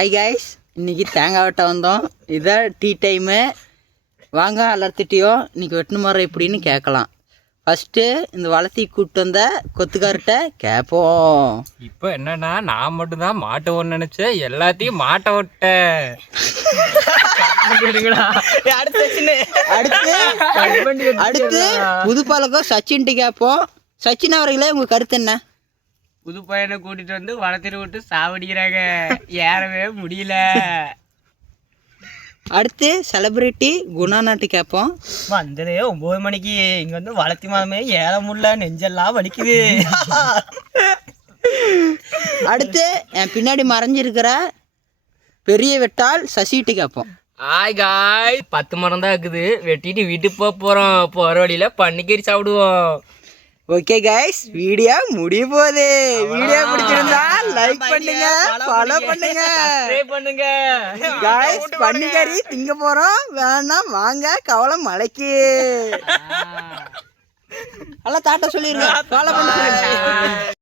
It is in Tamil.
ஹாய் காய்ஸ், இன்றைக்கி தேங்காய் வெட்ட வந்தோம். இதான் டீ டைமு. வாங்க எல்லார்த்திட்டையும் இன்றைக்கி வெட்டின மரம் எப்படின்னு கேட்கலாம். ஃபஸ்ட்டு இந்த வளர்த்தி கூப்பிட்டு வந்த கொத்துக்கார்ட்ட கேட்போம். இப்போ என்னன்னா நான் மட்டும்தான் மாட்ட ஓன்னு நினச்சேன், எல்லாத்தையும் மாட்ட விட்ட. அடுத்து புது பழக்கம் சச்சின்ட்டு கேட்போம். சச்சின் அவர்களே, உங்கள் கருத்து என்ன? புது பையனை கூட்டிட்டு வந்து வளர்த்திட்டு விட்டு சாவடிக்கிறாங்க, ஏறவே முடியல. அடுத்து செலிபிரிட்டி குணா நாட்டு கேட்போம். வந்ததே 9 மணிக்கு, இங்க வந்து வளர்த்தி மாதமே ஏற முடியல, நெஞ்செல்லாம் வலிக்குது. அடுத்து என் பின்னாடி மறைஞ்சிருக்கிற பெரிய வெட்டால் சசிட்டு கேட்போம். ஆய் காய், 10 மரம் தான் இருக்குது, வெட்டிட்டு வீட்டுக்கு போகிறோம். போகிற வழியில் பன்னிக்கறி சாப்பிடுவோம். ஓகே கைஸ், வீடியோ முடிய போகுது. வீடியோ பிடிச்சிருந்தா லைக் பண்ணுங்க, ஃபாலோ பண்ணுங்க, சப்ஸ்கிரைப் பண்ணுங்க. கைஸ். பன்னிக்கறி திங்க போறோம், வேணா வாங்க கவலை மலைக்கு. எல்லாம் தாட்ட சொல்லிருங்க, ஃபாலோ பண்ணுங்க.